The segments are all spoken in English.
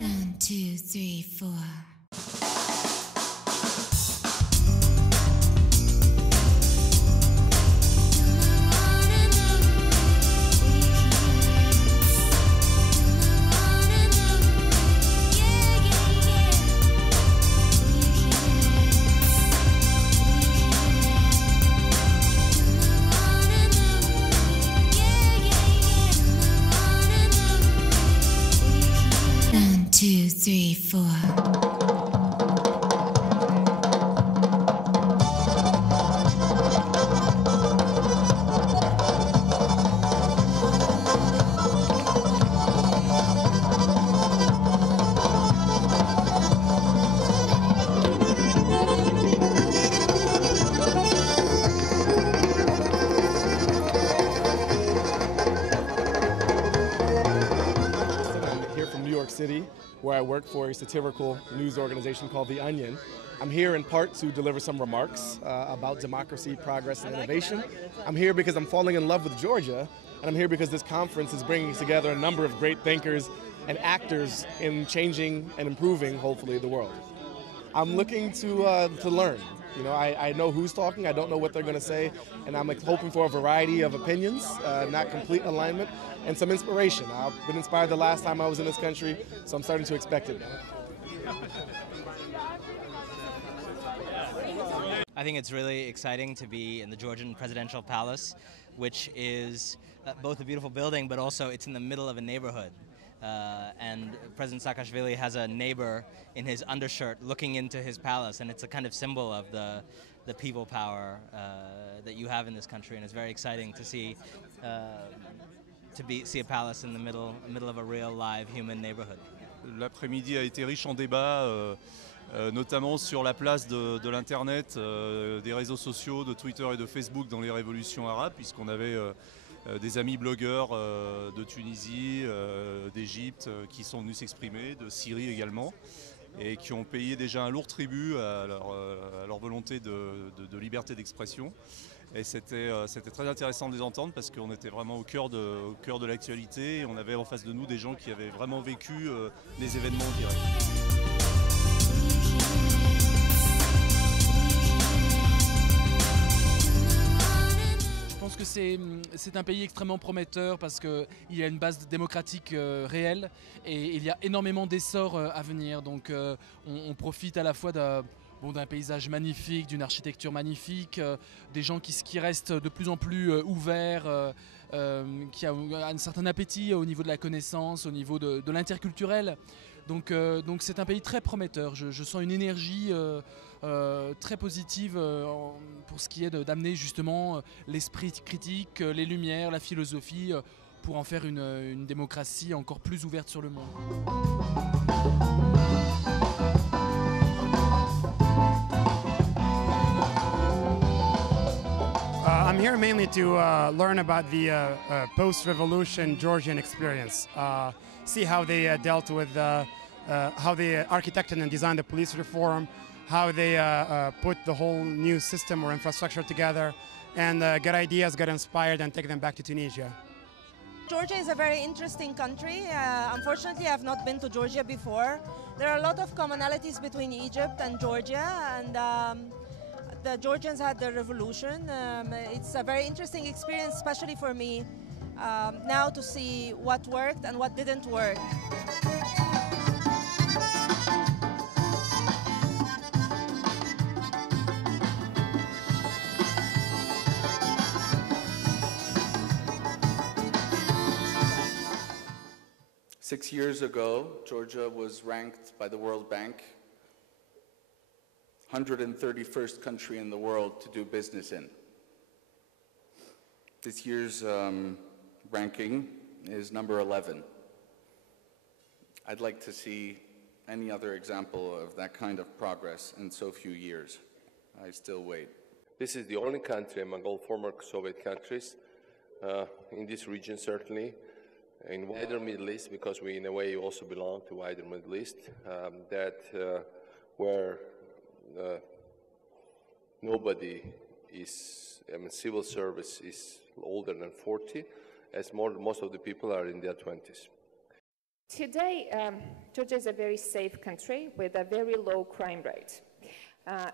One, two, three, four. One, two, three, four. I'm here from New York City, where I work for a satirical news organization called The Onion. I'm here in part to deliver some remarks about democracy, progress, and innovation. I'm here because I'm falling in love with Georgia, and I'm here because this conference is bringing together a number of great thinkers and actors in changing and improving, hopefully, the world. I'm looking to learn. You know, I know who's talking, I don't know what they're going to say, and I'm hoping for a variety of opinions, not complete alignment, and some inspiration. I've been inspired the last time I was in this country, so I'm starting to expect it now. I think it's really exciting to be in the Georgian Presidential Palace, which is both a beautiful building, but also it's in the middle of a neighborhood. And President Saakashvili has a neighbor in his undershirt looking into his palace, and it's a kind of symbol of the people power that you have in this country, and it's very exciting to see see a palace in the middle of a real live human neighborhood. L'après-midi a été riche en débats, notamment sur la place de l'Internet, des réseaux sociaux, de Twitter et de Facebook dans les révolutions arabes, puisqu'on avait des amis blogueurs de Tunisie, d'Égypte qui sont venus s'exprimer, de Syrie également, et qui ont payé déjà un lourd tribut à leur volonté de liberté d'expression. Et c'était très intéressant de les entendre parce qu'on était vraiment au cœur de l'actualité et on avait en face de nous des gens qui avaient vraiment vécu les événements en direct. Je pense que c'est un pays extrêmement prometteur parce qu'il y a une base démocratique réelle et il y a énormément d'essor à venir. Donc on profite à la fois d'un paysage magnifique, d'une architecture magnifique, des gens qui restent de plus en plus ouverts, qui a un certain appétit au niveau de la connaissance, au niveau de l'interculturel. Donc c'est un pays très prometteur. Je sens une énergie très positive pour ce qui est d'amener justement l'esprit critique, les lumières, la philosophie pour en faire une démocratie encore plus ouverte sur le monde. I'm here mainly to learn about the post-revolution Georgian experience, see how they dealt with how they architected and designed the police reform, how they put the whole new system or infrastructure together, and get ideas, get inspired, and take them back to Tunisia. Georgia is a very interesting country. Unfortunately, I have not been to Georgia before. There are a lot of commonalities between Egypt and Georgia, and the Georgians had the revolution. It's a very interesting experience, especially for me, now to see what worked and what didn't work. 6 years ago, Georgia was ranked by the World Bank 131st country in the world to do business in. This year's ranking is number 11. I'd like to see any other example of that kind of progress in so few years. I still wait. This is the only country among all former Soviet countries, in this region certainly, in wider Middle East, because we in a way also belong to wider Middle East, where nobody is, civil service is older than 40, as most of the people are in their 20s. Today, Georgia is a very safe country with a very low crime rate.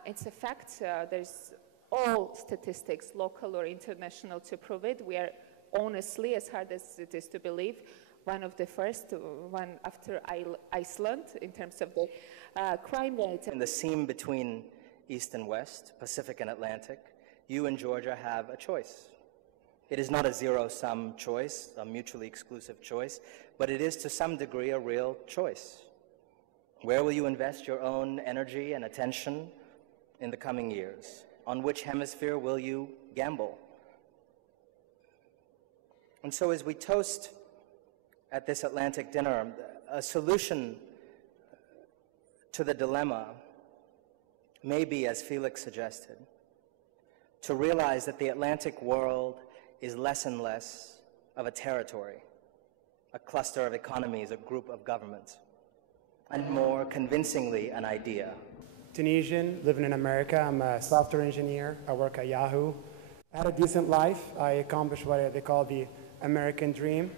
It's a fact. There's all statistics, local or international, to prove it. We are honestly, as hard as it is to believe, one of the first, one after Iceland, in terms of the crime rate. In the seam between East and West, Pacific and Atlantic, you and Georgia have a choice. It is not a zero-sum choice, a mutually exclusive choice, but it is to some degree a real choice. Where will you invest your own energy and attention in the coming years? On which hemisphere will you gamble? And so as we toast at this Atlantic dinner, a solution to the dilemma may be, as Felix suggested, to realize that the Atlantic world is less and less of a territory, a cluster of economies, a group of governments, and more convincingly an idea. Tunisian, living in America. I'm a software engineer. I work at Yahoo. I had a decent life. I accomplished what they call the American dream.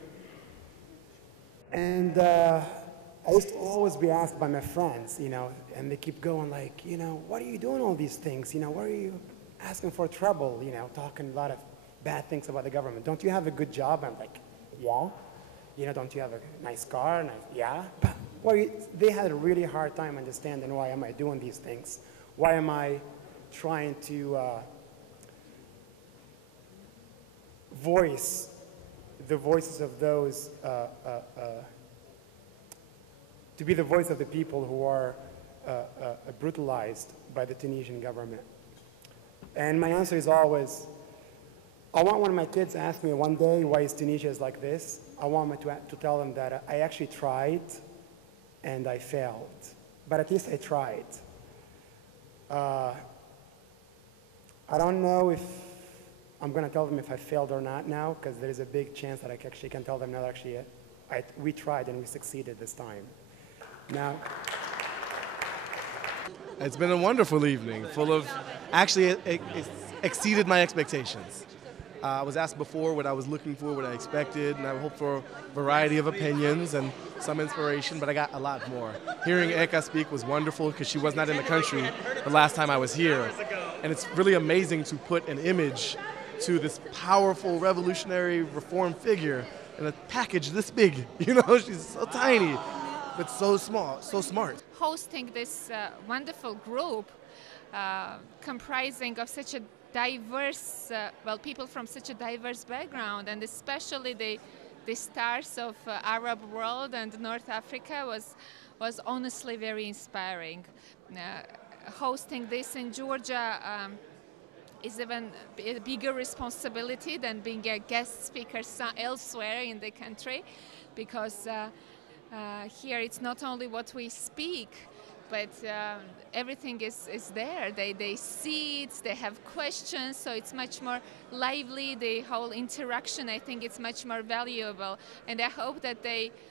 And I used to always be asked by my friends, and they keep going like, what are you doing all these things? What are you asking for trouble? Talking a lot of bad things about the government. Don't you have a good job? I'm like, yeah. Don't you have a nice car? Yeah. But they had a really hard time understanding why am I doing these things? Why am I trying to voice the voices of those, to be the voice of the people who are brutalized by the Tunisian government? And my answer is always, I want one of my kids to ask me one day why is Tunisia is like this. I want me to tell them that I actually tried and I failed, but at least I tried. I don't know if I'm going to tell them if I failed or not now, because there is a big chance that I actually can tell them, no, actually, we tried and we succeeded this time. Now, it's been a wonderful evening, full of, actually, it exceeded my expectations. I was asked before what I was looking for, what I expected, and I hoped for a variety of opinions and some inspiration, but I got a lot more. Hearing Eka speak was wonderful because she was not in the country the last time I was here. And it's really amazing to put an image to this powerful revolutionary reform figure in a package this big. She's so tiny, but so small, so smart. Hosting this wonderful group comprising of such a diverse, people from such a diverse background, and especially the stars of Arab world and North Africa was honestly very inspiring. Hosting this in Georgia is even a bigger responsibility than being a guest speaker elsewhere in the country, because here it's not only what we speak, but everything is there. They see it, they have questions, so it's much more lively. The whole interaction, I think, it's much more valuable. And I hope that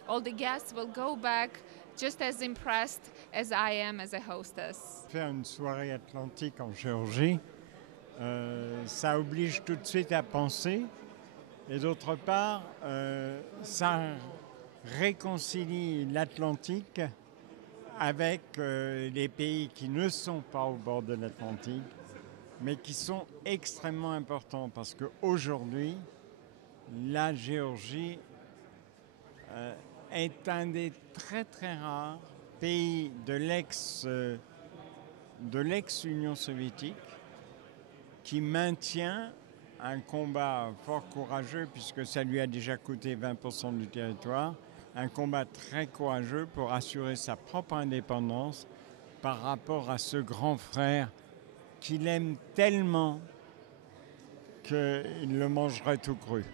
all the guests will go back just as impressed as I am as a hostess. Faire une soirée atlantique en Géorgie, ça oblige tout de suite à penser. Et d'autre part, ça réconcilie l'Atlantique avec les pays qui ne sont pas au bord de l'Atlantique, mais qui sont extrêmement importants, parce qu'aujourd'hui, la Géorgie est un des très très rares pays de l'ex-Union soviétique qui maintient un combat fort courageux, puisque ça lui a déjà coûté 20% du territoire, un combat très courageux pour assurer sa propre indépendance par rapport à ce grand frère qu'il aime tellement qu'il le mangerait tout cru.